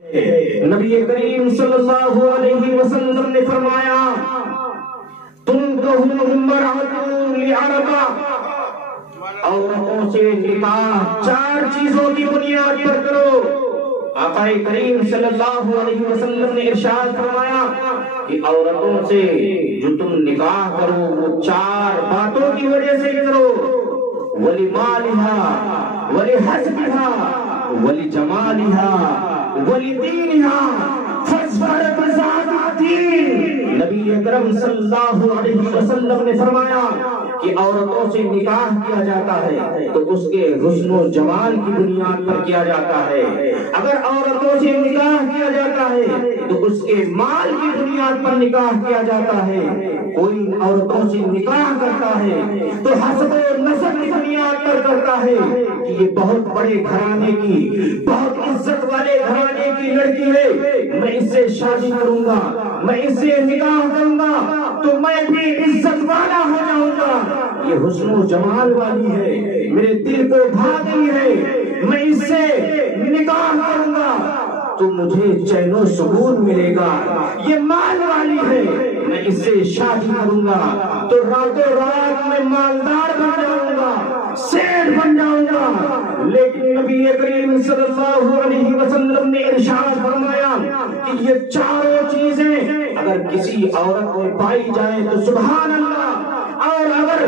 نبی کریم صلی اللہ علیہ وسلم نے فرمایا عورتوں سے نکاح 4 چیزوں کی بنیاد پر کرو۔ آقا کریم صلی اللہ علیہ وسلم نے ارشاد فرمایا کہ عورتوں سے جو تم نکاح کرو وہ 4 باتوں کی وجہ سے کرو، وَلِمَالِهَا وَلِحَسْبِهَا وَلِجَمَالِهَا وَلِدِينِهَا فَاصْبِرْ بِذَاتِ الدِّينِ۔ نبی اکرم صلی اللہ علیہ وسلم نے فرمایا کہ عورتوں سے نکاح کیا جاتا ہے تو اس کے حسن و جمال کی بنیاد پر کیا جاتا ہے، اگر عورتوں سے نکاح کیا جاتا ہے تو اس کے مال کی بنیاد پر نکاح کیا جاتا ہے۔ کوئی عورتوں سے نکاح کرتا ہے تو حسب و نسب کی بنیاد پر کرتا ہے کہ یہ بہت بڑے گھرانے کی، بہت عزت والے گھرانے کی لڑکی ہے، میں اس سے شادی کروں گا، میں اس سے نکاح کروں گا تو میں بھی عزت والا ہو جاؤں گا، یہ حسن و جمال والی ہے، میرے دل کو بھا گئی ہے، میں اس سے نکاح کروں گا تو مجھے چین و سکون ملے گا، یہ مال والی ہے، میں اس سے شادی کروں گا تو راتوں رات میں مالدار بن جاؤں گا، سیٹ بن جاؤں گا۔ لیکن نبی کریم صلی اللہ علیہ وسلم نے ارشاد فرمایا کہ یہ 4 چیزیں اگر کسی عورت میں پائی جائیں تو سبحان اللہ، اور اگر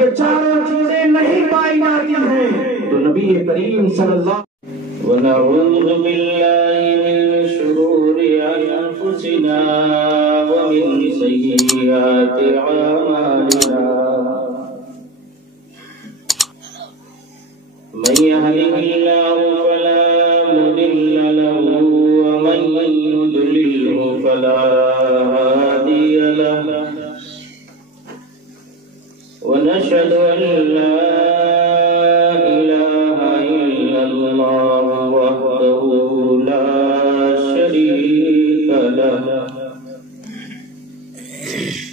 یہ 4 چیزیں نہیں پائی جاتی ہیں تو نبی کریم صلی اللہ ونعوذ بالله من شرور أنفسنا ومن سيئات أعمالنا من يهده الله فلا مضل له ومن يضلله فلا هادي له ونشهد أن لا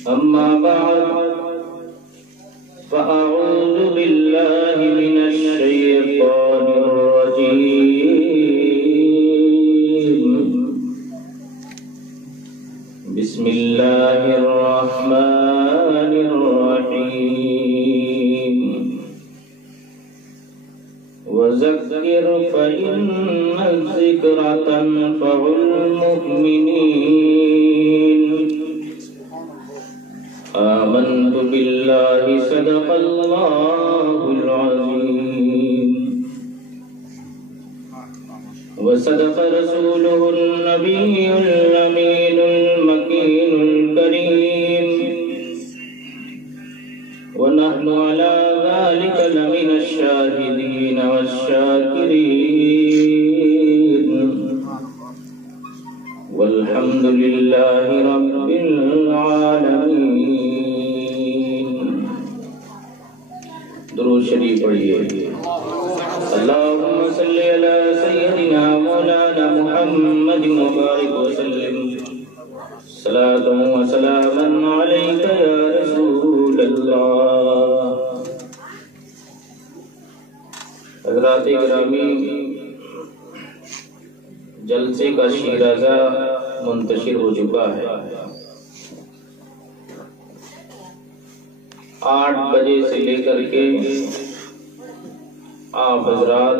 أما بعد فأعوذ بالله من الشيطان الرجيم بسم الله الرحمن الرحيم وذكر فإن الذكرى تنفع المؤمنين آمنت بالله صدق الله العظيم وصدق رسوله النبي الأمين المكين الكريم ونحن على ذلك لمن الشاهدين والشاكرين والحمد لله رب العالمين۔ درود شریف پڑھیے۔ اللہم صلی علی سیدنا مولانا محمد مبارک وسلم صلاۃ و سلاما علیک یا رسول اللہ۔ حضرات گرامی، جلسے کا شیرازہ منتشر ہو چکا ہے۔ 8 بجے سے لے کر کے آپ حضرات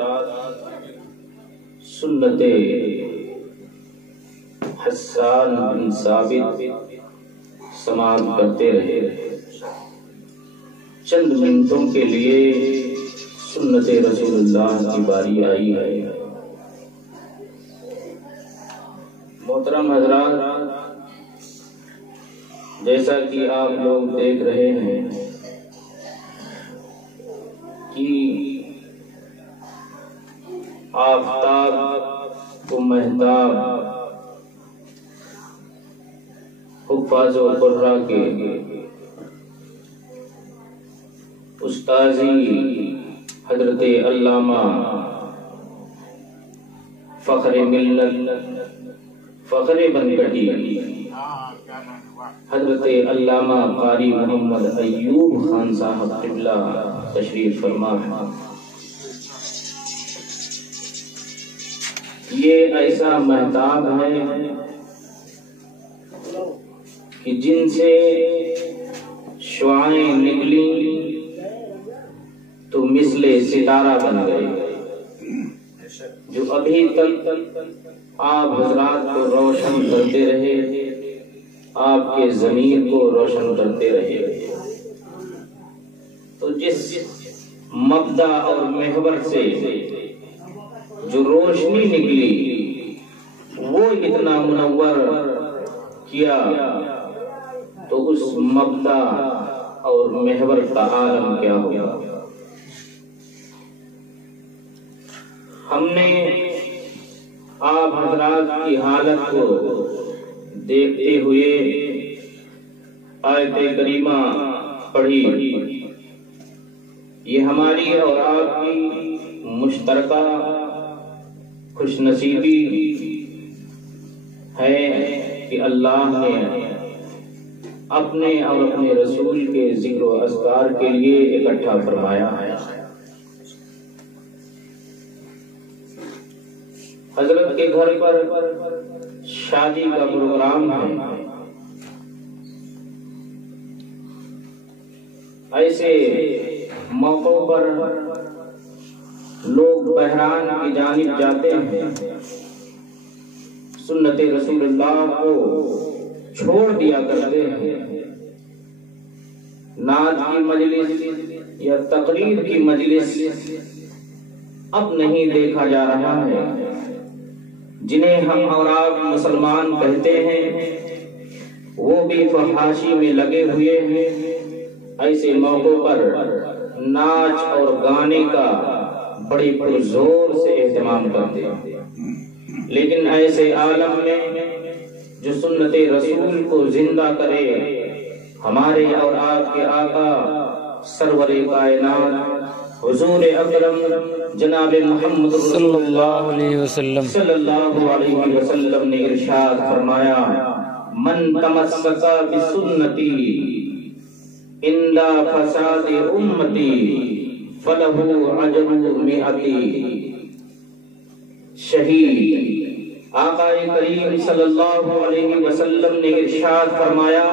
سنت حسان بن ثابت سماعت کرتے رہے۔ چند منٹوں کے لیے سنت رسول اللہ کی باری آئی ہے۔ محترم حضرات، جیسا کہ آپ لوگ دیکھ رہے ہیں کہ آفتاب و مہتاب حفاظ و قرہ کے استاذی حضرت علامہ فخر ملت فخر بنکٹی حضرت علامہ قاری محمد ایوب خان صاحب قبلہ تشریف فرما ہے۔ یہ ایسا مہتاب ہے کہ جن سے شعاعیں نکلی تو مثل ستارہ بن گئے، جو ابھی تک آپ حضرات کو روشن کرتے رہے، آپ کے ضمیر کو روشن کرتے رہے۔ تو جس مبدا اور محور سے جو روشنی نکلی وہ اتنا منور کیا، تو اس مبدا اور محور کا عالم کیا ہوگا۔ ہم نے آپ حضرات کی حالت کو دیکھتے ہوئے آیت کریمہ پڑھی، یہ ہماری اور آپ کی مشترکہ خوش نصیبی ہے کہ اللہ نے اپنے اور اپنے رسول کے ذکر و اذکار کے لیے اکٹھا فرمایا ہے۔ حضرت کے گھر پر شادی کا پروگرام ہے، ایسے موقعوں پر لوگ بحران کی جانب جاتے ہیں، سنت رسول اللہ کو چھوڑ دیا کرتے ہیں، نعت کی مجلس یا تقریر کی مجلس اب نہیں دیکھا جا رہا ہے۔ جنہیں ہم اور آپ مسلمان کہتے ہیں وہ بھی فحاشی میں لگے ہوئے ہیں، ایسے موقعوں پر ناچ اور گانے کا بڑی پرزور سے اہتمام کرتے ہیں۔ لیکن ایسے عالم میں جو سنت رسول کو زندہ کرے، ہمارے اور آپ کے آقا سرور کائنات حضور اکرم جناب محمد صلی اللہ علیہ وسلم نے ارشاد فرمایا، من تمسک بسنتی عند فساد امتی فلہ اجر مئتی شہید۔ آقا کریم صلی اللہ علیہ وسلم نے ارشاد فرمایا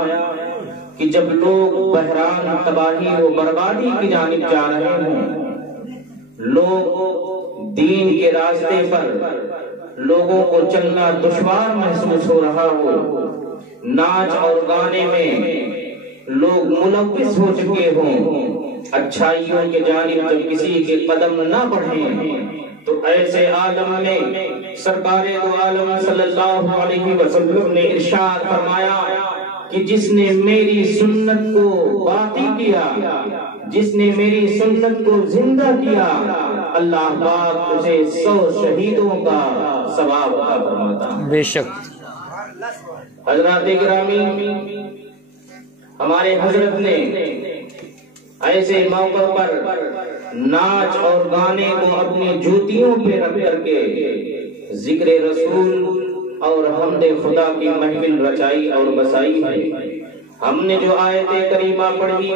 کہ جب لوگ بحران تباہی و بربادی کی جانب جا رہے ہوں، لوگ دین کے راستے پر لوگوں کو چلنا دشوار محسوس ہو رہا ہو، ناچ اور گانے میں لوگ ملوث ہو چکے ہوں، اچھائیوں کے جانب جب کسی کے قدم نہ بڑھیں، تو ایسے عالم میں سرکار دو عالم صلی اللہ علیہ وسلم نے ارشاد فرمایا کہ جس نے میری سنت کو باقی کیا، جس نے میری سنت کو زندہ کیا، اللہ پاک اسے 100 شہیدوں کا ثواب عطا فرماتا ہے۔ بے شک حضرات گرامی، ہمارے حضرت نے ایسے موقع پر ناچ اور گانے کو اپنی جوتیوں پہ رکھ کر کے ذکر رسول اور حمد خدا کی محفل رچائی اور بسائی ہے۔ ہم نے جو آیت کریمہ پڑھی،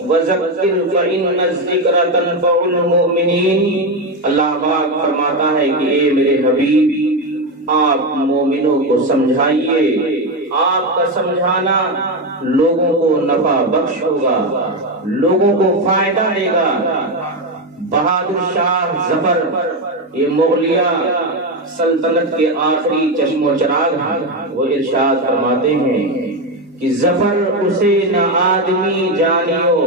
وَذَكِّرْ فَإِنَّ الذِّكْرَ تَنفَعُ الْمُؤْمِنِينَ، اللہ پاک فرماتا ہے کہ اے میرے حبیب، آپ مومنوں کو سمجھائیے، آپ کا سمجھانا لوگوں کو نفع بخش ہوگا، لوگوں کو فائدہ دے گا۔ بہادر شاہ ظفر، یہ مغلیہ سلطنت کے آخری چشم و چراغ ہیں، وہ ارشاد فرماتے ہیں کہ ظفر اسے نہ آدمی جانیو،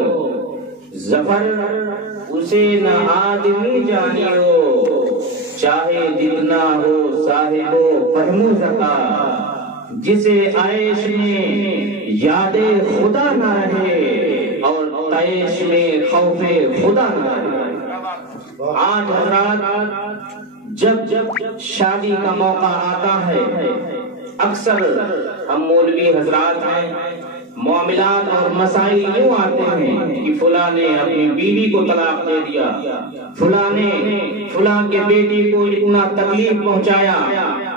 ظفر اسے نہ آدمی جانیو، چاہے جتنا ہو صاحب و فہم و ذکا، جسے عیش میں یاد خدا نہ رہے اور عیش میں خوف خدا نہ رہے۔ آج حضرات جب شادی کا موقع آتا ہے، اکثر ہم مولوی حضرات ہیں، معاملات اور مسائل یوں آتے ہیں کہ فلاں نے اپنی بیوی کو طلاق دے دیا، فلاں نے فلاں کے بیٹی کو اتنا تکلیف پہنچایا،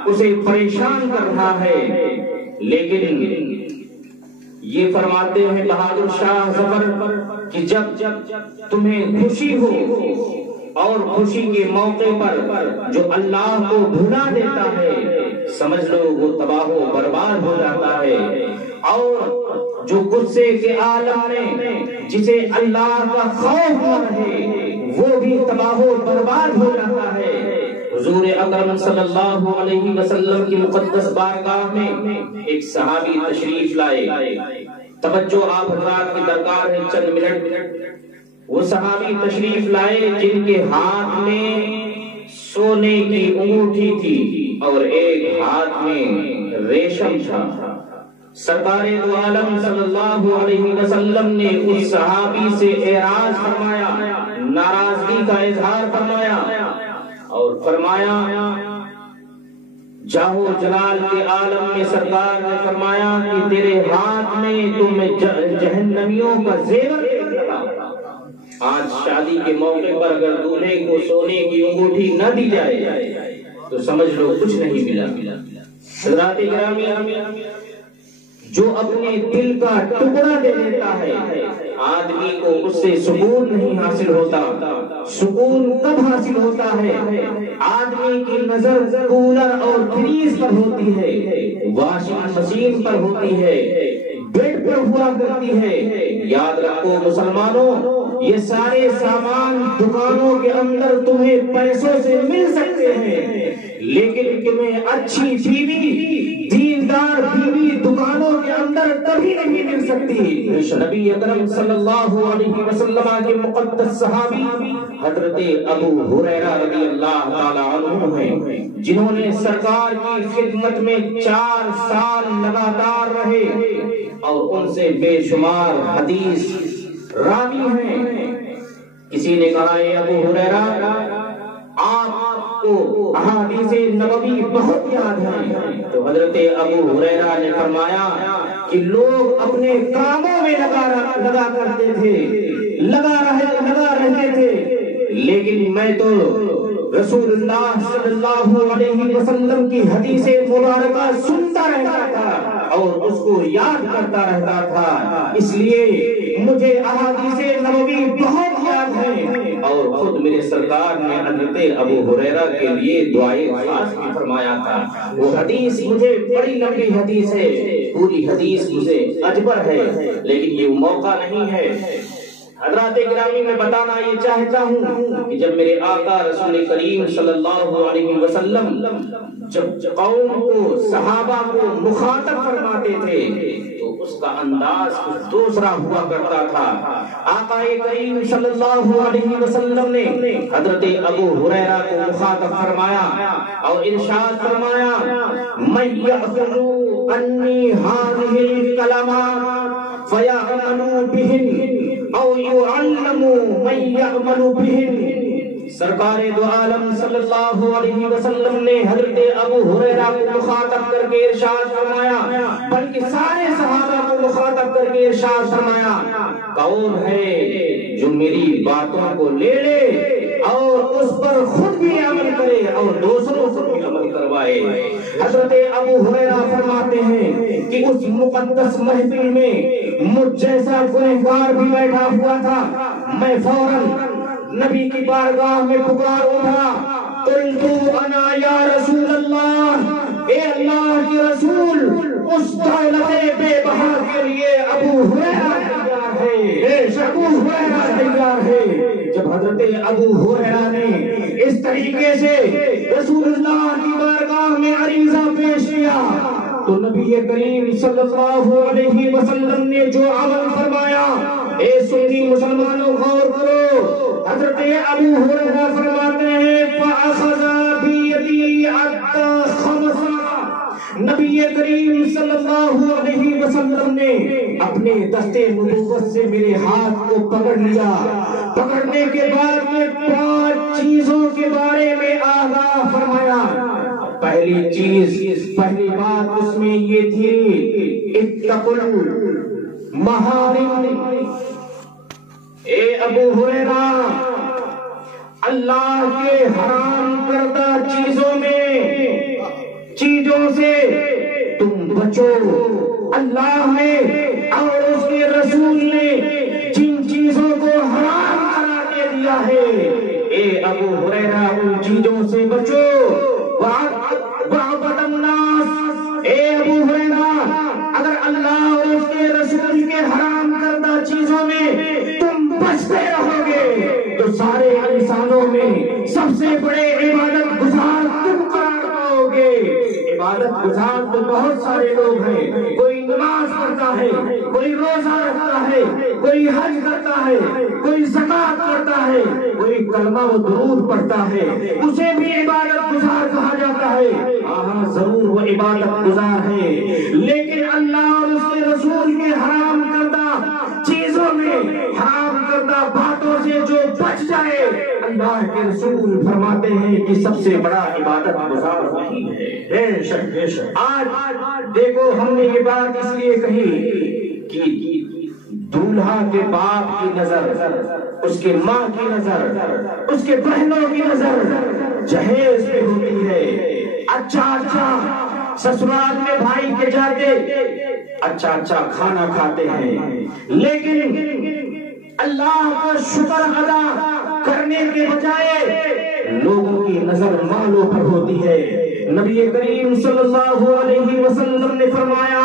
اسے پریشان کر رہا ہے۔ لیکن یہ فرماتے ہیں بہادر شاہ ظفر کہ جب تمہیں خوشی ہو اور خوشی کے موقع پر جو اللہ کو بھلا دیتا ہے سمجھ لو وہ تباہ و برباد ہو جاتا ہے، اور جو غصے کے عالم میں جسے اللہ کا خوف نہ رہے وہ بھی تباہ و برباد ہو جاتا ہے۔ حضور اکرم صلی اللہ علیہ وسلم کی مقدس بارگاہ میں ایک صحابی تشریف لائے، توجہ آپ حضرات کی درکار ہے چند منٹ۔ وہ صحابی تشریف لائے جن کے ہاتھ میں سونے کی انگوٹھی تھی اور ایک ہاتھ میں ریشم تھا۔ سرکار دو عالم صلی اللہ علیہ وسلم نے اس صحابی سے اعراض فرمایا، ناراضگی کا اظہار فرمایا اور فرمایا، جاہو جلال کے عالم میں سرکار نے فرمایا کہ تیرے ہاتھ میں تم جہنمیوں کا زیور دیکھ لگا۔ آج شادی کے موقع پر اگر دولہے کو سونے کی انگوٹھی نہ دی جائے تو سمجھ لو کچھ نہیں ملا۔ حضرات گرامی، جو اپنے دل کا ٹکڑا دے دیتا ہے آدمی کو اس سے سکون نہیں حاصل ہوتا۔ سکون کب حاصل ہوتا ہے؟ آدمی کی نظر کولر اور فریج پر ہوتی ہے، واشنگ مشین پر ہوتی ہے، بیڈ پر ہوا کرتی ہے۔ یاد رکھو مسلمانوں، یہ سارے سامان دکانوں کے اندر تمہیں پیسوں سے مل سکتے ہیں، لیکن تمہیں اچھی بیوی، دیندار بیوی دکانوں کے اندر کبھی نہیں مل سکتی۔ نبی اکرم صلی اللہ علیہ وسلم کے مقدس صحابی حضرت ابو ہریرہ رضی اللہ تعالی عنہ ہیں، جنہوں نے سرکار کی خدمت میں 4 سال لگاتار رہے اور ان سے بے شمار حدیث راوی ہیں۔ کسی نے کہا اے ابو ہریرہ، آپ کو احادیث نبوی بہت یاد ہیں، تو حضرت ابو ہریرہ نے فرمایا کہ لوگ اپنے کاموں میں لگا کرتے تھے، لگا رہتے تھے، لیکن میں تو رسول اللہ صلی اللہ علیہ وسلم کی حدیث مبارکہ سنتا رہتا تھا اور اس کو یاد کرتا رہتا تھا، اس لیے مجھے احادیث نبوی بہت یاد ہیں۔ اور خود میرے سرکار نے حضرت ابو ہریرہ کے لیے دعائے خاص بھی فرمایا تھا۔ وہ حدیث مجھے بڑی لمبی حدیث ہے، پوری حدیث مجھے اجبر ہے، لیکن یہ موقع نہیں ہے۔ حضرات گرامی، میں بتانا یہ چاہتا ہوں کہ جب میرے آقا رسول کریم صلی اللہ علیہ وسلم جب قوم کو، صحابہ کو مخاطب فرماتے تھے تو اس کا انداز کچھ دوسرا ہوا کرتا تھا۔ آقا کریم صلی اللہ علیہ وسلم نے حضرت ابو ہریرہ کو مخاطب فرمایا اور ارشاد فرمایا، مَن یأخذ عنی هذه الکلمات فیعمل بہن او یعلم من یعمل بہن۔ سرکار دو عالم صلی اللہ علیہ وسلم نے حضرت ابو ہریرہ کو مخاطب کر کے ارشاد فرمایا، بلکہ سارے صحابہ کو مخاطب کر کے ارشاد فرمایا، کون ہے جو میری باتوں کو لے لے اور اس پر خود بھی عمل کرے اور دوسروں کو بھی عمل کروائے۔ حضرت ابو ہریرہ فرماتے ہیں کہ اس مقدس محفل میں مجھ جیسا گنہگار بھی بیٹھا ہوا تھا، میں فوراً نبی کی بارگاہ میں پکار اٹھا، قلت انا یا رسول اللہ، اے اللہ کے رسول، اس دولت بے بہا کے لیے ابو ہریرہ تیار ہے، بے شک ابو ہریرہ تیار ہے۔ جب حضرت ابو ہریرہ نے اس طریقے سے رسول اللہ کی بارگاہ میں عریضہ پیش کیا تو نبی کریم صلی اللہ علیہ وسلم نے جو عمل فرمایا، اے سنی مسلمانوں غور کرو، حضرت ابو ہریرہ فرماتے ہیں فَأَخَذَ بِيَدِي حَتَّى خَمَسَ، نبی کریم صلی اللہ علیہ وسلم نے اپنے دستے نبوت سے میرے ہاتھ کو پکڑ لیا، پکڑنے کے بعد میں 5 چیزوں کے بارے میں آگاہ فرمایا۔ پہلی چیز، پہلی بات اس میں یہ تھی، اتقوا المحارم، اے ابو ہریرہ اللہ کے حرام کردہ چیزوں سے تم بچو۔ اللہ نے اور اس کے رسول نے جن چیزوں کو حرام قرار دے دیا ہے، اے اے ابو ہریرہ ان چیزوں سے بچو وعبد الناس، اے ابو ہریرہ اگر اللہ اور اس کے رسول کے حرام کردہ چیزوں میں تم بچتے رہو گے تو سارے انسانوں میں سب سے بڑے عبادت گزار تم قرار پاؤ گے۔ عبادت گزار تو بہت سارے لوگ ہیں، کوئی نماز پڑھتا ہے، کوئی روزہ رکھتا ہے، کوئی حج کرتا ہے، کوئی زکات کرتا ہے، کوئی کلمہ و درود پڑھتا ہے، اسے بھی عبادت گزار کہا جاتا ہے۔ ہاں ضرور وہ عبادت گزار ہے، لیکن اللہ اور اس کے رسول کے حرام کردہ چیزوں میں، حرام کردہ باتوں سے جو بچ جائے، اللہ کے رسول فرماتے ہیں کہ سب سے بڑا عبادت گزار نہیں ہے۔ بے شک بے شک۔ آج دیکھو ہم نے یہ بات اس لیے کہی کہ دولہا کے باپ کی نظر، اس کے ماں کی نظر، اس کے بہنوں کی نظر جہیز پہ ہوتی ہے۔ اچھا سسرال میں بھائی کے جاتے اچھا کھانا کھاتے ہیں، لیکن اللہ کا شکر ادا کرنے کے بجائے لوگوں کی نظر مالوں پر ہوتی ہے۔ نبی کریم صلی اللہ علیہ وسلم نے فرمایا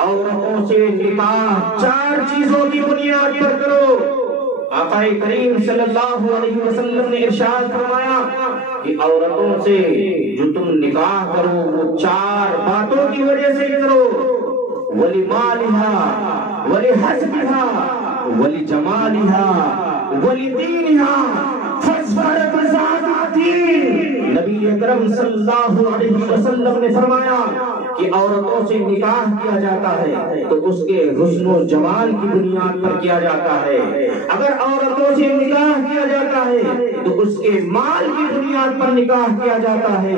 عورتوں سے نکاح 4 چیزوں کی بنیاد پر کرو۔ آقا کریم صلی اللہ علیہ وسلم نے ارشاد فرمایا کہ عورتوں سے جو تم نکاح کرو وہ 4 باتوں کی وجہ سے کرو، وَلِمَالِهَا وَلِحَسْبِهَا وَلِجَمَالِهَا وَلِدِينِهَا فَاصْبِرْ بِذَاتِ الدِّينِ۔ نبی اکرم صلی اللہ علیہ وسلم نے فرمایا کہ عورتوں سے نکاح کیا جاتا ہے تو اس کے حسن و جمال کی بنیاد پر کیا جاتا ہے، اگر عورتوں سے نکاح کیا جاتا ہے تو اس کے مال کی بنیاد پر نکاح کیا جاتا ہے۔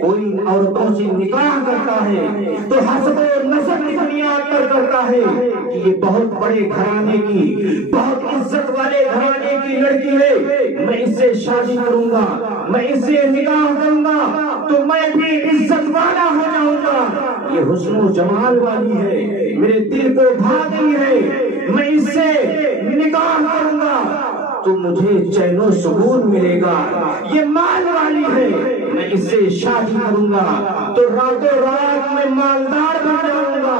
کوئی عورتوں سے نکاح کرتا ہے تو حسب و نسب کی بنیاد پر کرتا ہے کہ یہ بہت بڑے گھرانے کی، بہت عزت والے گھرانے کی لڑکی ہے، میں اس سے شادی کروں گا، میں اس سے نکاح کروں گا تو میں بھی عزت والا ہو جاؤں گا، یہ حسن و جمال والی ہے، میرے دل کو بھاتی ہے، میں اس سے نکاح کروں گا تو مجھے چین و سکون ملے گا، یہ مال والی ہے، میں اس سے شادی کروں گا تو راتوں رات میں مالدار بن جاؤں گا،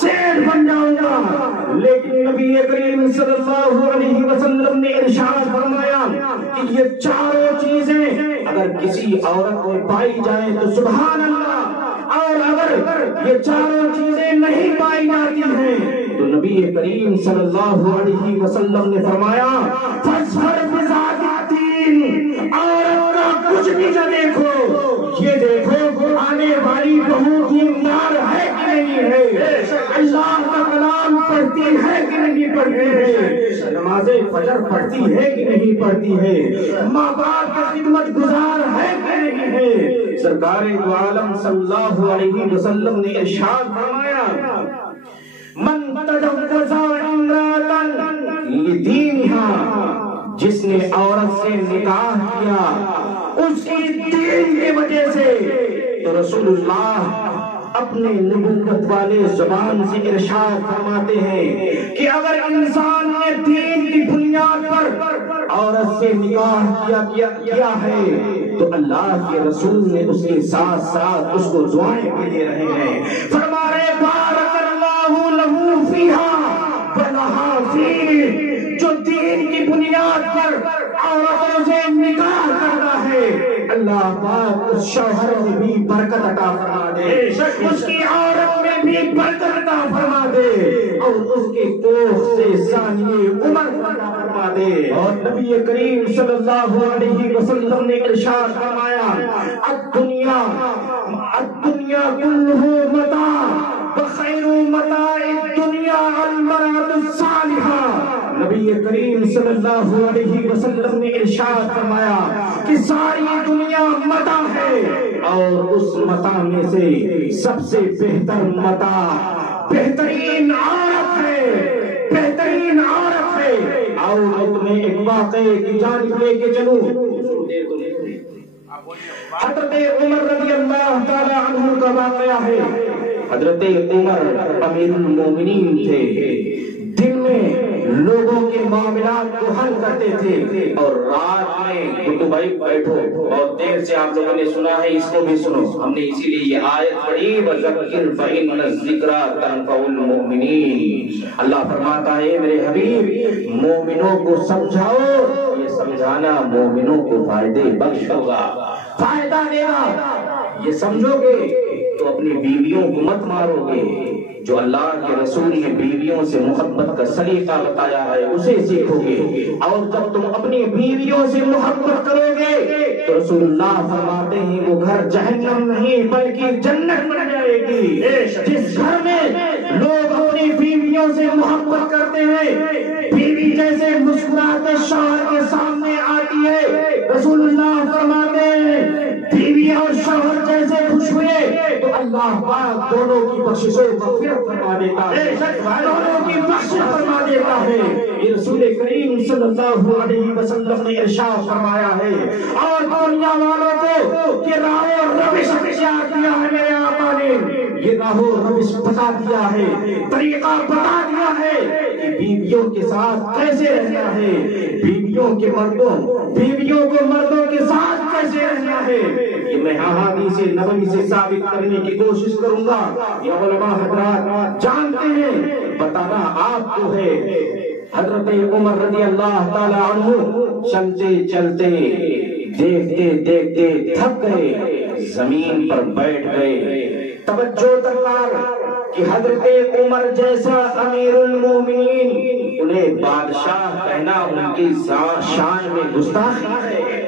سیٹ بن جاؤں گا۔ لیکن نبی کریم صلی اللہ علیہ وسلم نے ارشاد فرمایا کہ یہ 4 چیزیں اگر کسی عورت میں پائی جائیں تو سبحان اللہ، اور اگر یہ 4 چیزیں نہیں پائی جاتی ہیں تو نبی کریم صلی اللہ علیہ وسلم نے فرمایا فَاصْبِرْ بِذَاتِ الدِّينِ، عورت کا کچھ بھی نہ دیکھو، یہ دیکھو آنے والی بہو کی مار ہے کہ نہیں ہے، اللہ کا کلام پڑھتی ہے کہ نہیں پڑھتی ہے، نماز فجر پڑھتی ہے کہ نہیں پڑھتی ہے، ماں باپ کی خدمت گزار ہے کہ نہیں ہے۔ سرکار دو عالم صلی اللہ علیہ وسلم نے ارشاد فرمایا من تجوز امرأة لدینها، جس نے عورت سے نکاح کیا اس کی دین کی وجہ سے، تو رسول اللہ اپنے نبوت والے زبان سے ارشاد فرماتے ہیں کہ اگر انسان نے دین کی بنیاد پر عورت سے نکاح کیا ہے تو اللہ کے رسول نے اس کے ساتھ ساتھ اس کو دعائیں بھی دے رہے ہیں، فرما رہے بارک اللہ لہو فیہا ولہا فیہ، جو دین کی بنیاد پر عورتوں سے نکاح کرتا ہے اللہ پاک اس شوہر میں بھی برکت عطا فرما دے، اس کی عورت میں بھی برکت عطا فرما دے، اور اس کے کوکھ سے ثانیہ عمر عطا فرما دے۔ اور نبی کریم صلی اللہ علیہ وسلم نے ارشاد فرمایا الدنیا کلہ متاع وخیر متاع الدنیا المرأة الصالحہ۔ نبی کریم صلی اللہ علیہ وسلم نے ارشاد فرمایا کہ ساری دنیا متاع ہے، اور اس متاع میں سے سب سے بہتر متاع بہترین عورت ہے، بہترین عورت ہے۔ اور میں تمہیں ایک واقعے کی جانب لے کے چلوں، حضرت عمر رضی اللہ تعالی عنہ کا واقعہ ہے۔ حضرت عمر امیر المومنین تھے، دن میں لوگوں کے معاملات کو حل کرتے تھے، اور رات میں تو بھائی بیٹھو، اور دیر سے آپ لوگوں نے سنا ہے، اس کو بھی سنو، ہم نے اسی لیے یہ آیت پڑھی، وَذَكِّرْ فَإِنَّ الذِّكْرَىٰ تَنفَعُ الْمُؤْمِنِينَ۔ اللہ فرماتا ہے میرے حبیب مومنوں کو سمجھاؤ، یہ سمجھانا مومنوں کو فائدے بخش ہوگا، فائدہ دے گا۔ یہ سمجھو گے تو اپنی بیویوں کو مت مارو گے، جو اللہ کے رسول نے بیویوں سے محبت کا سلیقہ بتایا ہے اسے سیکھو گے، اور جب تم اپنی بیویوں سے محبت کرو گے تو رسول اللہ فرماتے ہیں وہ گھر جہنم نہیں بلکہ جنت بن جائے گی۔ جس گھر میں لوگ اپنی بیویوں سے محبت کرتے ہیں، بیوی جیسے مسکراتے شوہر کے سامنے آتی ہے، رسول اللہ فرماتے ہیں بیوی اور شوہر جیسے خوش ہوئے تو اللہ پاک دونوں کی بخشش و مغفرت فرما دیتا ہے، دونوں کی بخشش فرما دیتا ہے۔ یہ رسول کریم صلی اللہ علیہ وسلم نے ارشاد فرمایا ہے، اور دنیا والوں کو کہ راہ و روش اختیار کیا ہے میرے آقا نے، یہ راہ و روش بتا دیا ہے، طریقہ بتا دیا ہے کہ بیویوں کے ساتھ کیسے رہنا ہے، بیویوں کو مردوں کے ساتھ کیسے رہنا ہے۔ یہ میں احادیث نبوی سے ثابت کرنے کی کوشش کروں گا، یہ علماء حضرات جانتے ہیں، بتانا آپ کو ہے۔ حضرت عمر رضی اللہ تعالی عنہ چلتے چلتے دیکھتے دیکھتے تھک گئے، زمین پر بیٹھ گئے۔ توجہ درکار کہ حضرت عمر جیسا امیر المومنین انہیں بادشاہ کہنا ان کی شان میں گستاخی ہے۔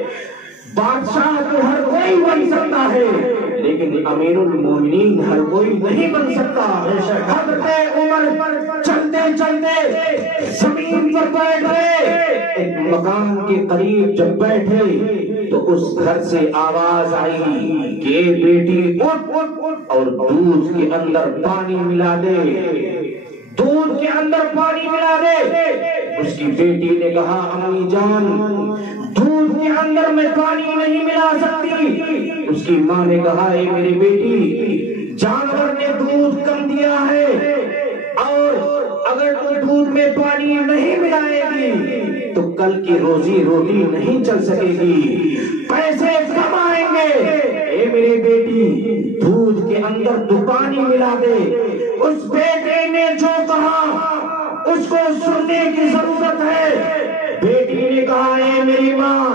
بادشاہ تو ہر کوئی بن سکتا ہے لیکن امیر المومنین ہر کوئی نہیں بن سکتا۔ حضرت عمر چلتے چلتے زمین پر بیٹھ گئے، ایک مکان کے قریب جب بیٹھے تو اس گھر سے آواز آئی کہ بیٹی اٹھ اور دودھ کے اندر پانی ملا دے، دودھ کے اندر پانی ملا دے۔ اس کی بیٹی نے کہا امی جان دودھ کے اندر میں پانی نہیں ملا سکتی۔ اس کی ماں نے کہا اے میری بیٹی جانور نے دودھ کم دیا ہے، اور اگر تو دودھ میں پانی نہیں ملائے گی تو کل کی روزی روٹی نہیں چل سکے گی، پیسے کم آئیں گے۔ اے میری بیٹی دودھ کے اندر تو پانی ملا دے۔ اس بیٹے نے جو کہا اس کو سننے کی ضرورت ہے۔ بیٹی نے کہا اے میری ماں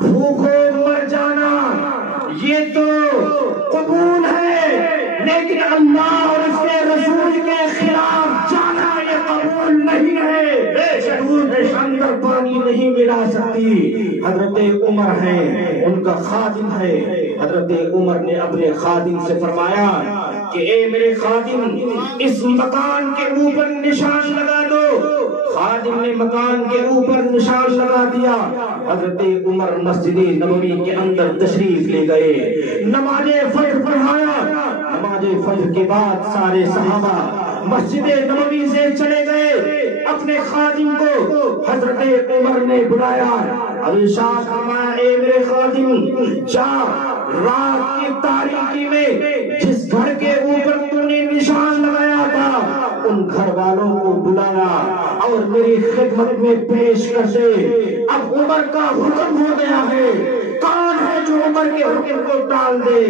بھوکو مر جانا یہ تو قبول ہے، لیکن اللہ اور اس کے رسول کے خلاف جانا یہ قبول نہیں ہے، دودھ کے اندر پانی نہیں ملا سکتی۔ حضرت عمر ہے ان کا خادم ہے، حضرت عمر نے اپنے خادم سے فرمایا کہ اے میرے خادم اس مکان کے اوپر نشان لگا دو۔ خادم نے مکان کے اوپر نشان لگا دیا۔ حضرت عمر مسجد نبوی کے اندر تشریف لے گئے، نماز فجر پڑھایا۔ نماز فجر کے بعد سارے صحابہ مسجد نبوی سے چلے گئے، اپنے خادم کو حضرت عمر نے بلایا، ارشاد فرمایا اے میرے خادم جا رات کی تاریکی میں جس گھر کے اوپر تو نے نشان لگایا تھا ان گھر والوں کو بلایا اور میری خدمت میں پیش کر دے۔ اب عمر کا حکم ہو گیا ہے، کون ہے جو عمر کے حکم کو ٹال دے؟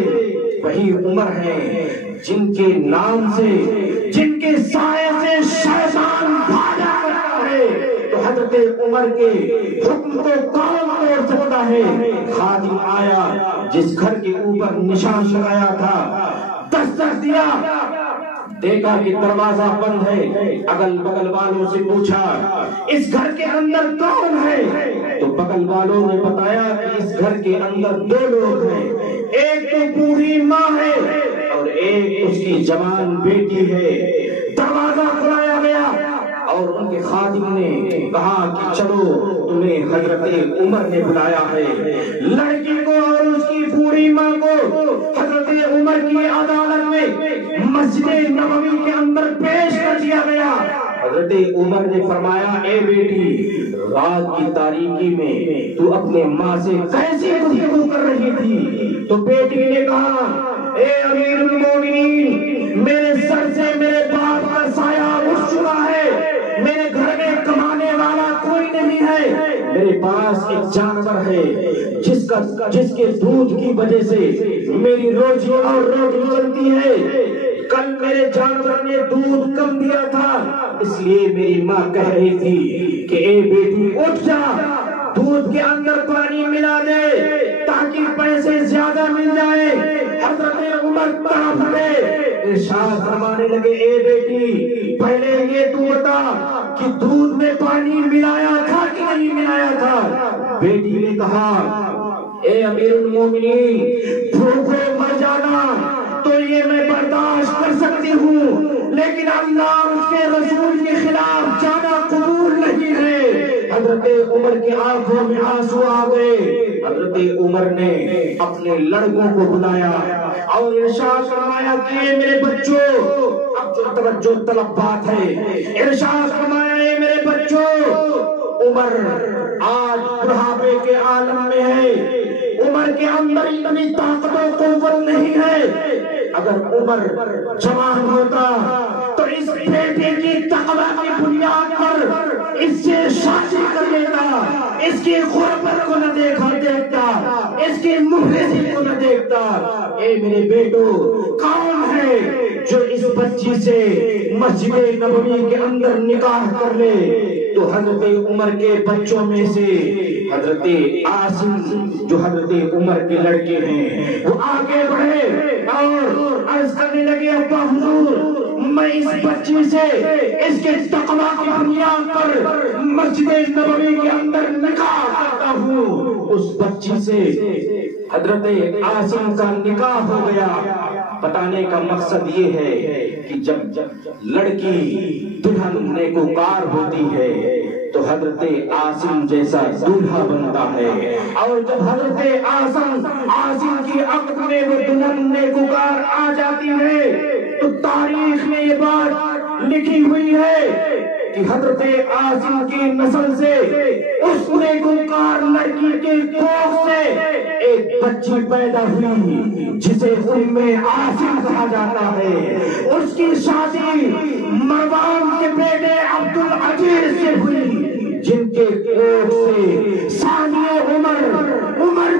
وہی عمر ہے جن کے نام سے، جن کے سائے سے شیطان بھاگا کرتا ہے۔ تو حضرت عمر کے حکم کو کون توڑ سکتا ہے؟ خادم آیا، جس گھر کے اوپر نشان لگایا تھا، دستک دیا، دیکھا کہ دروازہ بند ہے، اگل بغل والوں سے پوچھا اس گھر کے اندر کون ہے؟ تو بغل والوں نے بتایا کہ اس گھر کے اندر دو لوگ ہیں، ایک تو بوڑھی ماں ہے اور ایک اس کی جوان بیٹی ہے۔ دروازہ کھلایا گیا اور ان کے خادم نے کہا کہ چلو تمہیں حضرت عمر نے بلایا ہے۔ لڑکی کو اور اس کی بوڑھی ماں کو حضرت عمر کی عدالت میں مسجد نبوی کے اندر پیش کر دیا گیا۔ حضرت عمر نے فرمایا اے بیٹی رات کی تاریکی میں تو اپنے ماں سے کیسی گفتگو کر رہی تھی؟ تو بیٹی نے کہا اے امیر المومنین میرے سر سے میرے باپ کا سایہ اٹھ چکا ہے، میرے گھر میں کمائی میرے پاس ایک جانور ہے جس کے دودھ کی وجہ سے میری روزی اور روٹی چلتی ہے. کل میرے جانور نے دودھ کم دیا تھا، اس لیے میری ماں کہہ رہی تھی کہ اے بیٹی اٹھ جا، دودھ کے اندر پانی ملا دے تاکہ پیسے زیادہ مل جائے. حضرت عمر تڑپ گئے، ارشاد فرمانے لگے اے بیٹی پہلے یہ تو بتا کہ دودھ میں پانی ملایا تھا کہ نہیں ملایا تھا. بیٹی نے کہا اے امیر المومنین بھوکے مر جانا تو یہ میں برداشت کر سکتی ہوں، لیکن اللہ اس کے رسول کے خلاف جانا قبول نہیں ہے. حضرت عمر کی آنکھوں میں آنسو آ گئے. حضرت عمر نے اپنے لڑکوں کو بلایا اور ارشاد فرمایا کہ میرے بچوں، اب جو توجہ طلب بات ہے، ارشاد فرمایا اے میرے بچوں، عمر آج بڑھاپے کے عالم میں ہے، عمر کے اندر اتنی طاقت و قوت نہیں ہے. اگر عمر جوان ہوتا تو اس بیٹے کی تقوی کی بنیاد پر اس سے شادی کر لیتا، اس کی غربت کو نہ دیکھتا، اس کی مفلسی کو نہ دیکھتا. اے میرے بیٹو، کون ہے جو اس بچی سے مسجد نبوی کے اندر نکاح کر لے؟ تو حضرت عمر کے بچوں میں سے حضرت عاصم جو حضرت عمر کے لڑکے ہیں وہ آگے بڑھے اور عرض کرنے لگے ابا حضور، میں اس بچی سے اس کے تقویٰ کی بنیاد پر مسجد نبوی کے اندر نکاح کرتا ہوں. اس بچی سے حضرت عاصم کا نکاح ہو گیا. بتانے کا مقصد یہ ہے کہ جب لڑکی دلہن نیکوکار ہوتی ہے تو حضرت عاصم جیسا دولہا بنتا ہے، اور جب حضرت عاصم کی عقد میں وہ دلہن نیکوکار آ جاتی ہے تو تاریخ میں یہ بات لکھی ہوئی ہے کہ حضرت عاصم کی نسل سے اس نیکوکار لڑکی کے کوکھ سے ایک بچی پیدا ہوئی جسے ام عاصم کہا جاتا ہے. اس کی شادی مروان کے بیٹے عبد العزیز سے ہوئی، جن کے کوکھ سے ثانی عمر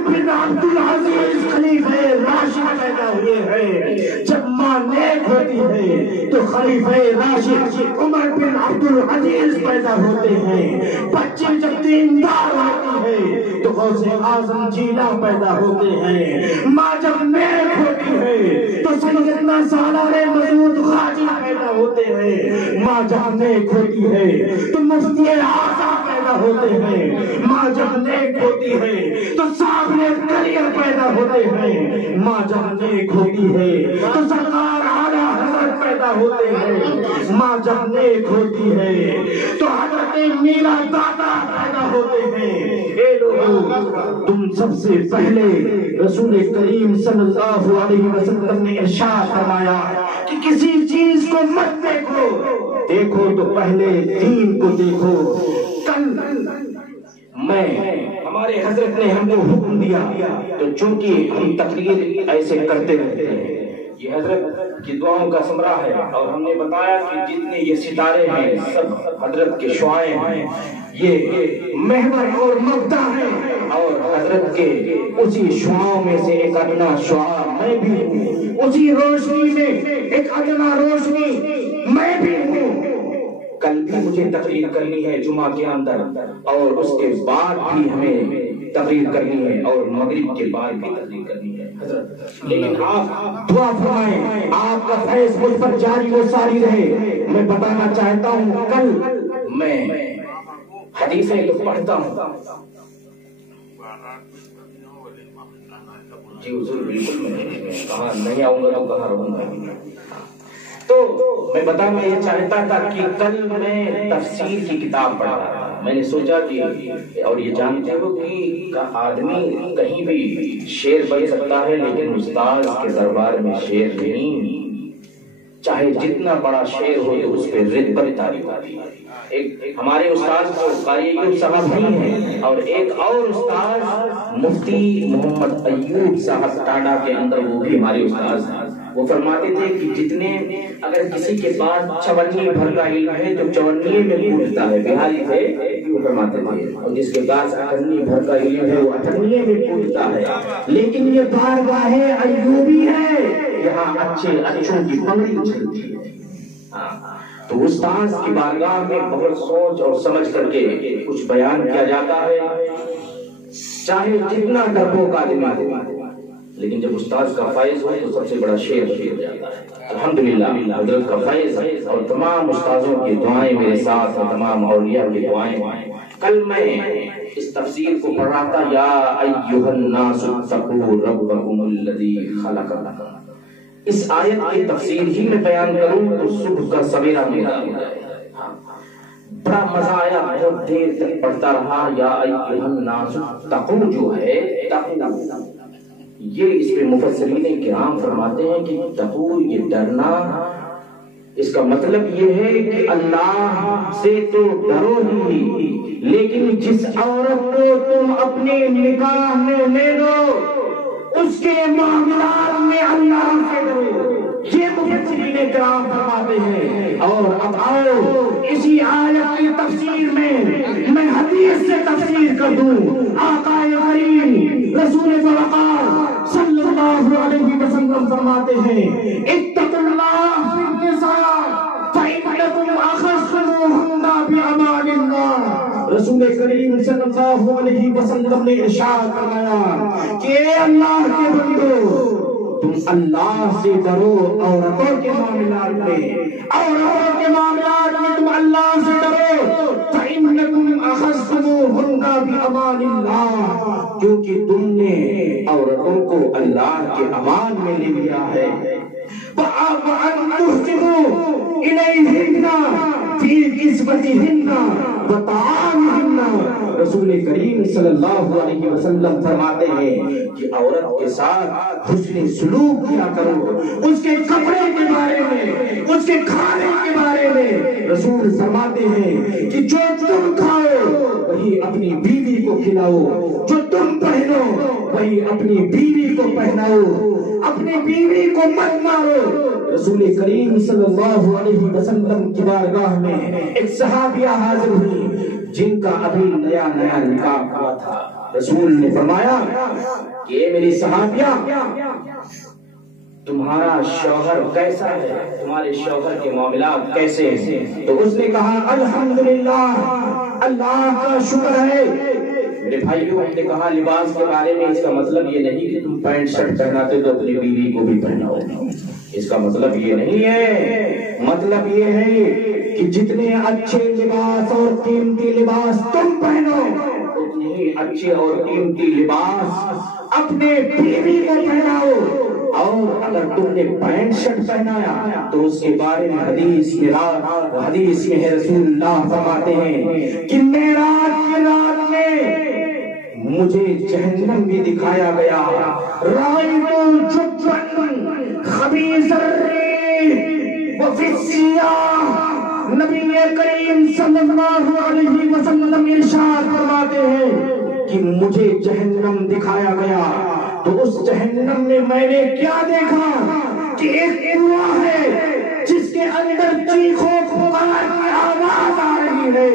بن عبد العزیز خلیفہ راشد پیدا ہوئے ہیں. جب ماں نیک ہوتی ہے تو خلیفہ راشد عمر بن عبد العزیز پیدا ہوتے ہیں. بچے جب دیندار ہوتی ہے تو غوث اعظم جیلا پیدا ہوتے ہیں. ماں جب نیک ہوتی ہے تو سیدنا سالار مسعود خواجہ پیدا ہوتے ہیں. ماں جب نیک ہوتی ہے تو مفتی اعظم پیدا ہوتے ہیں. ماں جب نیک ہوتی ہے تو صاحب کریئر پیدا ہوتے ہیں. ماں جب نیک ہوتی ہے تو سرکار اعلیٰ حضرت پیدا ہوتے ہیں. ماں جب نیک ہوتی ہے تو حضرت میرا دادا پیدا ہوتے ہیں. اے لوگوں، تم سب سے پہلے رسول کریم صلی اللہ علیہ وسلم نے ارشاد فرمایا کہ کسی چیز کو مت دیکھو تو پہلے دین کو دیکھو. کل ہمارے حضرت نے ہم کو حکم دیا تو چونکہ ہم تقریر ایسے کرتے رہتے ہیں، یہ حضرت کی دعاؤں کا ثمرہ ہے، اور ہم نے بتایا کہ جتنے یہ ستارے ہیں سب حضرت کے شعاعیں ہیں، یہ محور اور مبدا ہے، اور حضرت کے اسی شعاعوں میں سے ایک ادنا شعاع میں بھی ہوں، اسی روشنی میں ایک ادنا روشنی میں بھی ہوں. کل بھی مجھے تقریر کرنی ہے جمعہ کے اندر، اور اس کے بعد بھی ہمیں تقریر کرنی ہے، اور مغرب کے بعد بھی تقریر کرنی ہے حضرت. لیکن آپ دعا فرمائیں آپ کا فیض مجھ پر جاری و ساری رہے. میں بتانا چاہتا ہوں کل میں حدیثیں تو پڑھتا ہوں. جی حضور بالکل، میں کہاں نہیں آؤں گا تو کہاں رہوں گا. تو میں بتانا یہ چاہتا تھا کہ کل میں تفسیر کی کتاب پڑھا رہا تھا. میں نے سوچا کہ، اور یہ جانتے ہو کہ آدمی کہیں بھی شعر پڑھ سکتا ہے لیکن استاد کے دربار میں شعر نہیں، چاہے جتنا بڑا شعر ہو تو اس پہ رتبت تعریف آتی ہے. ایک ہمارے استاد کو قاری ایوب صاحب نہیں ہیں، اور ایک اور استاد مفتی محمد ایوب صاحب ٹاڈا کے اندر، وہ بھی ہمارے استاد ہیں. وہ فرماتے تھے کہ جتنے اگر کسی کے پاس 54 بھر کا علم ہے تو 54 میں پوچھتا ہے. بہاری تھے فرماتے تھے، اور جس کے پاس 98 بھر کا علم ہے وہ 98 میں کودتا ہے، لیکن یہ بارگاہ ایوبی ہے، یہاں اچھے اچھوں کی پگڑی اچھلتی ہے۔ تو استاذ کی بارگاہ میں بہت سوچ اور سمجھ کر کے کچھ بیان کیا جاتا ہے، چاہے جتنا ڈرپوک آدمی ہو، لیکن جب استاذ کا فائز ہو تو سب سے بڑا شعر ہو جاتا ہے۔ الحمدللہ حضرت کا فائز ہے، اور تمام استاذوں کی دعائیں میرے ساتھ ہیں، تمام اولیاء کی دعائیں۔ کل میں اس تفسیر کو پڑھ رہا تھا، یا ایھا الناس اتقوا ربکم الذی خلقکم۔ اس آیت کی تفسیر ہی میں بیان کروں تو صبح کا سویرا میرا ہو جائے۔ بڑا مزہ آیا، بہت دیر تک پڑھتا رہا۔ یا ایھا الناس اتقوا جو ہے، تقوا، یہ اس پہ مفسرین کرام فرماتے ہیں کہ تقوا یہ ڈرنا، اس کا مطلب یہ ہے کہ اللہ سے تو ڈرو ہی، لیکن جس عورت کو تم اپنے نکاح میں لے لو اس کے معاملات میں اللہ سے ڈرو، یہ مفسرین کرام فرماتے ہیں۔ اور اب آؤ اسی آیت کی تفسیر میں حدیث سے تفسیر کر دوں۔ آقا کریم رسول وقار صلی اللہ علیہ وسلم فرماتے ہیں، اتقوا اللہ فی النساء فإنکم اخذتموہن بأمان اللہ۔ رسول کریم صلی اللہ علیہ وسلم نے ارشاد فرمایا کہ اے اللہ کے بندو، تم اللہ سے ڈرو عورتوں کے معاملات میں، عورتوں کے معاملات میں تم اللہ سے ڈرو، فإنکم اخذتموہن بأمان اللہ، کیونکہ تم نے عورتوں کو اللہ کے امان میں لے لیا ہے۔ وَأَن تُحْسِنُوا إِلَيْهِنَّ فِي كِسْوَتِهِنَّ وَطَعَامِهِنَّ۔ رسول کریم صلی اللہ علیہ وسلم فرماتے ہیں کہ عورت کے ساتھ حسن سلوک کیا کرو، اس کے کپڑے کے بارے میں، اس کے کھانے کے بارے میں رسول فرماتے ہیں کہ جو تم کھاؤ وہی اپنی بیوی کو کھلاؤ، جو تم پہنو وہی اپنی بیوی کو پہناؤ، اپنی بیوی کو مت مارو۔ رسول کریم صلی اللہ علیہ وسلم کی بارگاہ میں ایک صحابیہ حاضر ہوئی جن کا ابھی نیا نیا نکاح ہوا تھا۔ رسول نے فرمایا کہ اے میری صحابیہ، تمہارا شوہر کیسا ہے، تمہارے شوہر کے معاملات کیسے ہیں؟ تو اس نے کہا الحمدللہ، اللہ کا شکر ہے۔ میرے بھائیوں، ہم نے کہا لباس کے بارے میں اس کا مطلب یہ نہیں کہ تم پینٹ شرٹ پہناتے تو اپنی بیوی کو بھی پہناؤ، اس کا مطلب یہ نہیں ہے۔ مطلب یہ ہے کہ جتنے اچھے لباس اور قیمتی لباس تم پہنو، اتنے ہی اچھے اور قیمتی لباس اپنے بیوی کو پہناؤ۔ اور اگر تم نے پینٹ شرٹ پہنایا تو اس کے بارے میں حدیث میں ہے، رسول اللہ فرماتے ہیں کہ معراج کی رات میں مجھے جہنم بھی دکھایا گیا، رأیت جبا خبیث الریح وفی السیاح۔ نبی کریم صلی اللہ علیہ وسلم ارشاد فرماتے ہیں کہ مجھے جہنم دکھایا گیا، تو اس جہنم میں میں نے کیا دیکھا کہ ایک کنواں ہے جس کے اندر چیخوں پکار کی آواز آ رہی ہے،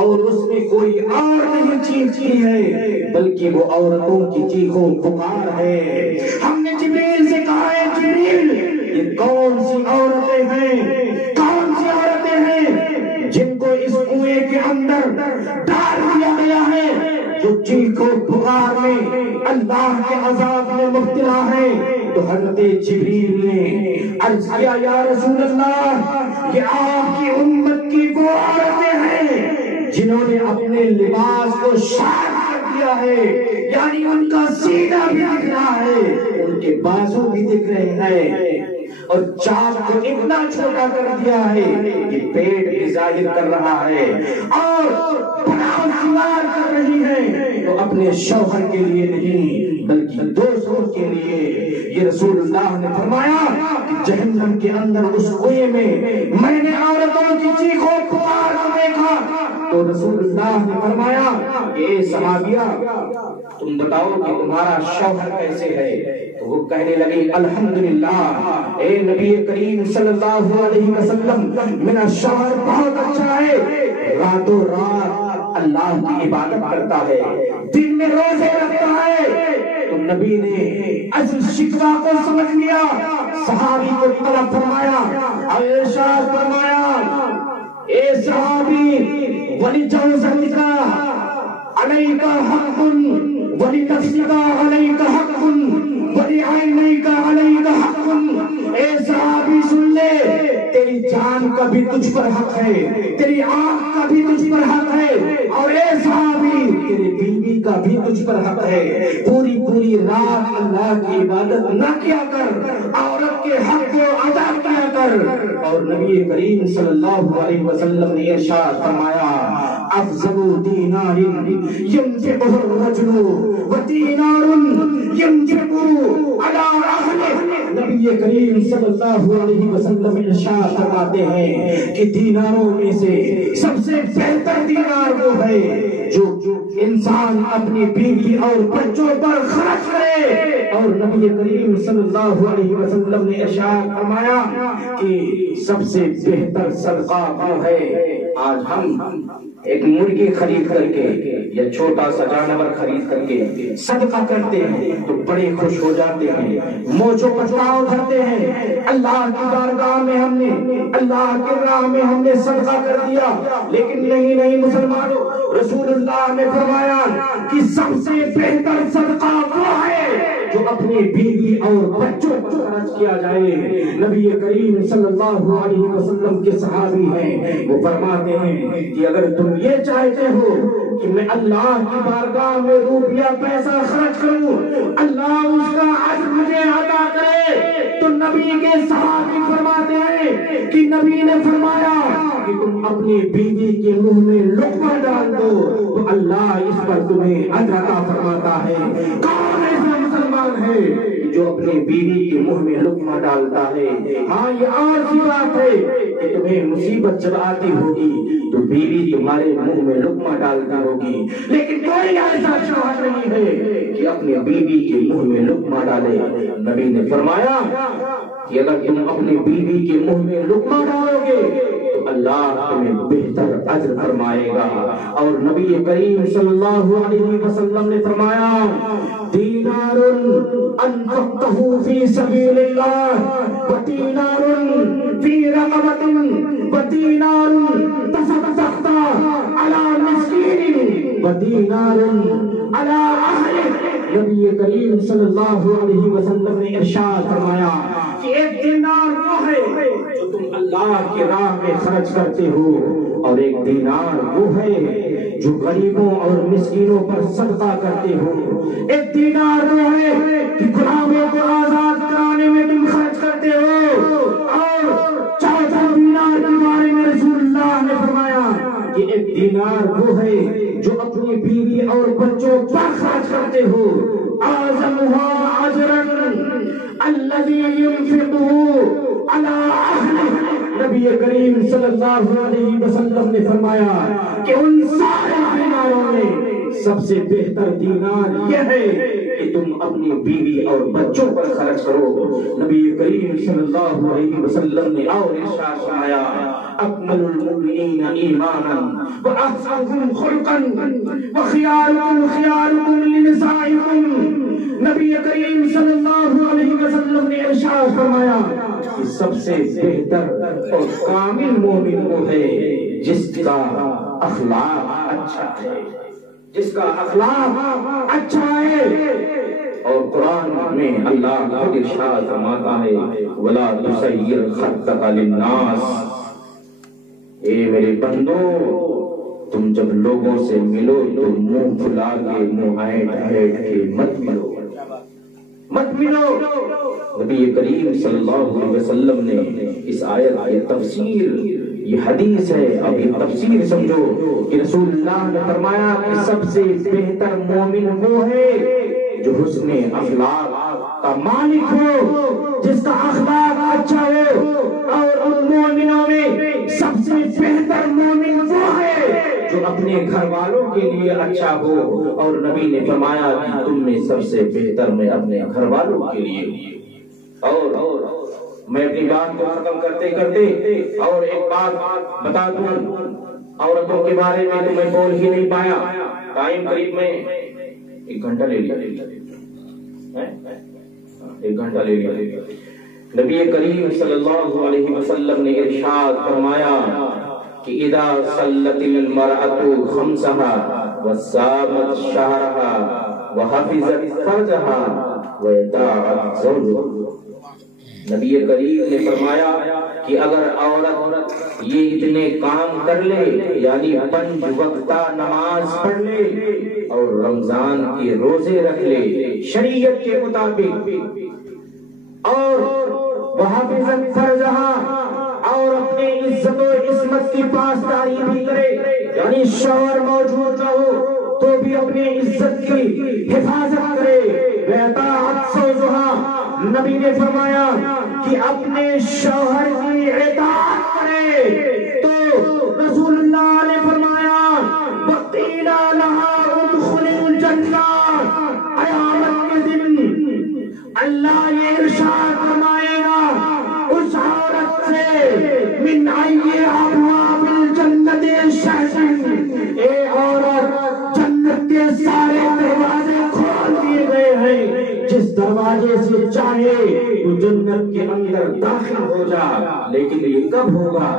اور اس میں کوئی اور نہیں چیختی ہے بلکہ وہ عورتوں کی چیخوں پکار ہے۔ ہم نے جبریل سے کہا ہے جبریل، یہ کون سی عورتیں ہیں، کون سی عورتیں ہیں جن کو اس کنویں کے اندر ڈال دیا گیا ہے، جو چیخوں پکار میں اللہ کے عذاب میں مبتلا ہے؟ تو حضرت جبریل نے عرض کیا یا رسول اللہ، یہ آپ کی امت کی وہ عورتیں ہیں جنہوں نے اپنے لباس کو شاد کر دیا ہے، یعنی ان کا سینہ بھی دکھ رہا ہے، ان کے بازو بھی دکھ رہے ہیں، اور چاپ کو اتنا چھوٹا کر دیا ہے کہ پیٹ بھی ظاہر کر رہا ہے، اور بناؤ سوار کر رہی ہے، تو اپنے شوہر کے لیے نہیں بلکہ دوسروں کے لیے۔ یہ رسول اللہ نے فرمایا کہ جہنم کے اندر اس کنویں میں میں نے عورتوں کی چیخوں پکار کو دیکھا، تو رسول اللہ نے فرمایا کہ اے صحابیہ، تم بتاؤ کہ تمہارا شوہر کیسے ہے؟ تو وہ کہنے لگے الحمدللہ، اے نبی کریم صلی اللہ علیہ وسلم، میرا شوہر بہت اچھا ہے، راتوں رات اللہ کی عبادت کرتا ہے، دن میں روزے رکھتا ہے، تو نبی نے اصل شکوہ کو سمجھ لیا، صحابی کو طلب فرمایا اور ارشاد فرمایا، اے صحابی وَلِجَوْزَتِكَ عَلَيْكَ حَقٌ وَلِنَفْسِكَ عَلَيْكَ حَقٌ وَلِعَيْنَيْكَ عَلَيْكَ حَقٌ، اے صحابی سن لے، تیری جان کا بھی تجھ پر حق ہے، تیری آنکھ کا بھی تجھ پر حق ہے، اور اے صحابی تیری بیوی کا بھی تجھ پر حق ہے، پوری پوری رات اللہ کی عبادت نہ کیا کر، عورت کے حق کو ادا کیا کر۔ اور نبی کریم صلی اللہ علیہ وسلم نے ارشاد فرمایا، افضل دینار ينفقه الرجل ودینار ينفقه على اہلہ۔ نبی کریم صلی اللہ علیہ وسلم ارشاد فرماتے ہیں کہ دیناروں میں سے سب سے بہتر دینار وہ ہے جو انسان اپنی بیوی اور بچوں پر خرچ کرے۔ اور نبی کریم صلی اللہ علیہ وسلم نے ارشاد فرمایا کہ سب سے بہتر صدقہ وہ ہے، آج ہم ایک مرغی خرید کر کے یا چھوٹا سا جانور خرید کر کے صدقہ کرتے ہیں تو بڑے خوش ہو جاتے ہیں، موچوں پچھتاؤ دھرتے ہیں، اللہ کی بارگاہ میں ہم نے، اللہ کی راہ میں ہم نے صدقہ کر دیا، لیکن نہیں مسلمانوں، رسول اللہ نے فرمایا کہ سب سے بہتر صدقہ وہ ہے جو اپنی بیوی اور بچوں پر خرچ کیا جائے۔ نبی کریم صلی اللہ علیہ وسلم کے صحابی ہیں، وہ فرماتے ہیں کہ اگر تم یہ چاہتے ہو کہ میں اللہ کی بارگاہ میں روپیہ پیسہ خرچ کروں، اللہ اس کا اجر مجھے عطا کرے، تو نبی کے صحابی فرماتے ہیں کہ نبی نے فرمایا کہ تم اپنی بیوی کے منہ میں لقمہ ڈال دو تو اللہ اس پر تمہیں اجر عطا فرماتا ہے۔ کون ایسا مسلمان ہے جو اپنی بیوی کے منہ میں لقمہ ڈالتا ہے؟ ہاں یہ اور سی بات ہے کہ تمہیں مصیبت جب آتی ہوگی تو بیوی تمہارے منہ میں لقمہ ڈالتی ہوگی، لیکن کوئی ایسا شوہر نہیں ہے کہ اپنی بیوی کے منہ میں لقمہ ڈالے۔ نبی نے فرمایا کہ اگر تم اپنی بیوی کے منہ میں لقمہ ڈالو گے تو اللہ تمہیں بہتر اجر فرمائے گا۔ اور نبی کریم صلی اللہ علیہ وسلم نے فرمایا، دینار انفقته فی سبیل اللہ ودینار فی رقبۃ ودینار تصدقت علی مسکین ودینار علی اہلہ۔ نبی کریم صلی اللہ علیہ وسلم نے ارشاد فرمایا کہ ایک دینار وہ ہے جو تم اللہ کی راہ میں خرچ کرتے ہو، اور ایک دینار وہ ہے جو غریبوں اور مسکینوں پر صدقہ کرتے ہو، ایک دینار وہ ہے کہ غلاموں کو آزاد کرانے میں تم خرچ کرتے ہو، اور چوتھا دینار کے بارے میں رسول اللہ نے فرمایا کہ ایک دینار وہ ہے جو اپنی بیوی اور بچوں پر خرچ کرتے ہو، اعظمها اجرا الذي ينفقه على اهله۔ نبی کریم صلی اللہ علیہ وسلم نے فرمایا کہ ان سارے دیناروں میں سب سے بہتر دینار یہ ہے کہ تم اپنی بیوی اور بچوں پر خرچ کرو۔ نبی کریم صلی اللہ علیہ وسلم نے اور ارشاد فرمایا، اکمل المؤمنین ایمانا واحسنهم خلقا وخياركم خياركم لنسائكم۔ نبی کریم صلی اللہ علیہ وسلم نے ارشاد فرمایا کہ سب سے بہتر اور کامل مومن وہ ہے جس کا اخلاق اچھا ہے، جس کا اخلاق اچھا ہے۔ اور قرآن میں اللہ خود ارشاد فرماتا ہے، وَلَا تُسَيِّرْ خَطَّكَ لِلنَّاسِ۔ اے میرے بندو، تم جب لوگوں سے ملو تو منہ پھلا کے، منہ ہیٹ کے مت ملو، مت ملو۔ نبی کریم صلی اللہ علیہ وسلم نے اس آیت کی تفسیر، یہ حدیث ہے، اب یہ تفسیر سمجھو کہ رسول اللہ نے فرمایا کہ سب سے بہتر مومن وہ ہے جو حسن اخلاق کا مالک ہو، جس کا اخلاق اچھا ہو۔ اور ان مومنوں میں سب سے بہتر مومن وہ ہے جو اپنے گھر والوں کے لیے اچھا ہو، اور نبی نے فرمایا کہ تم میں سب سے بہتر میں اپنے گھر والوں کے لیے۔ اور میں اپنی بات کو ختم کرتے کرتے اور ایک بات بتا دوں، عورتوں کے بارے میں تو میں بول ہی نہیں پایا، ٹائم قریب میں 1 گھنٹہ لے لیا، 1 گھنٹہ لے لیا۔ نبی کریم صلی اللہ علیہ وسلم نے ارشاد فرمایا کہ اذا صلت المرأة خمسها وصامت شهرها وحفظت فرجها وطاعت زوجها۔ نبی کریم نے فرمایا کہ اگر عورت یہ اتنے کام کر لے، یعنی 5 وقتہ نماز پڑھ لے اور رمضان کے روزے رکھ لے شریعت کے مطابق، اور وحفظت فرجها، اور اپنے عزت و عصمت کی پاسداری بھی کرے، یعنی شوہر موجود نہ ہو تو بھی اپنے عزت کی حفاظت کرے، وطاعت زوجها، نبی نے فرمایا کہ اپنے شوہر کی اطاعت کرے، تو رسول اللہ نے فرمایا وَقِيلَ لَهَا ادْخُلِي الْجَنَّةَ، قیامت کے دن اللہ یہ ارشاد فرمائے گا اس عورت سے من ای ابواب الجنت شئت، اے عورت جنت کے سارے دروازے کھول دیے گئے ہیں، جس دروازے سے چاہے تو جنت کے اندر داخل ہو جا، لیکن یہ کب ہوگا؟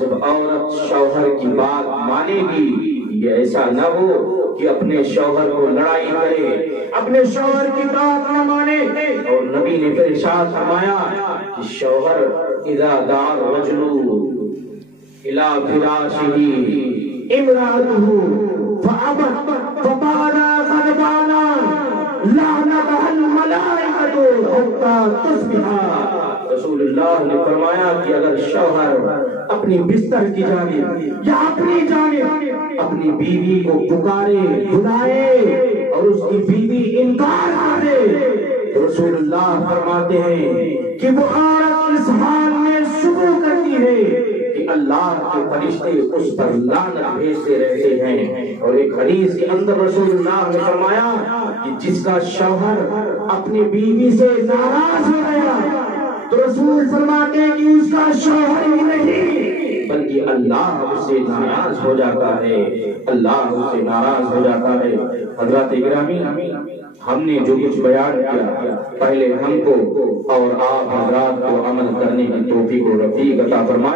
جب عورت شوہر کی بات مانے گی۔ یہ ایسا نہ ہو کہ اپنے شوہر کو لڑائی کرے، اپنے شوہر کی بات نہ مانے۔ اور نبی نے پھر ارشاد فرمایا کہ شوہر اذا دعا الرجل الى فراشه امرأته فابت فبانا غضبانا لعنتها الملائکۃ حتی تصبح، رسول اللہ نے فرمایا کہ اگر شوہر اپنی بستر کی جانب یا اپنی جانب اپنی بیوی کو پکارے بلائے اور اس کی بیوی انکار کرے، تو رسول اللہ فرماتے ہیں کہ وہ عورت اس حال میں شروع کرتی ہے کہ اللہ کے فرشتے اس پر لعنت بھیجتے رہتے ہیں۔ اور ایک حدیث کے اندر رسول اللہ نے فرمایا کہ جس کا شوہر اپنی بیوی سے ناراض ہو گیا تو رسول فرماتے ہیں کہ اس کا شوہر ہی نہیں بلکہ اللہ اس سے ناراض ہو جاتا ہے، اللہ اس سے ناراض ہو جاتا ہے۔ حضرات گرامی، ہم نے جو کچھ بیان کیا پہلے ہم کو اور آپ حضرات کو عمل کرنے کی توفیق و رفیق عطا فرمائے۔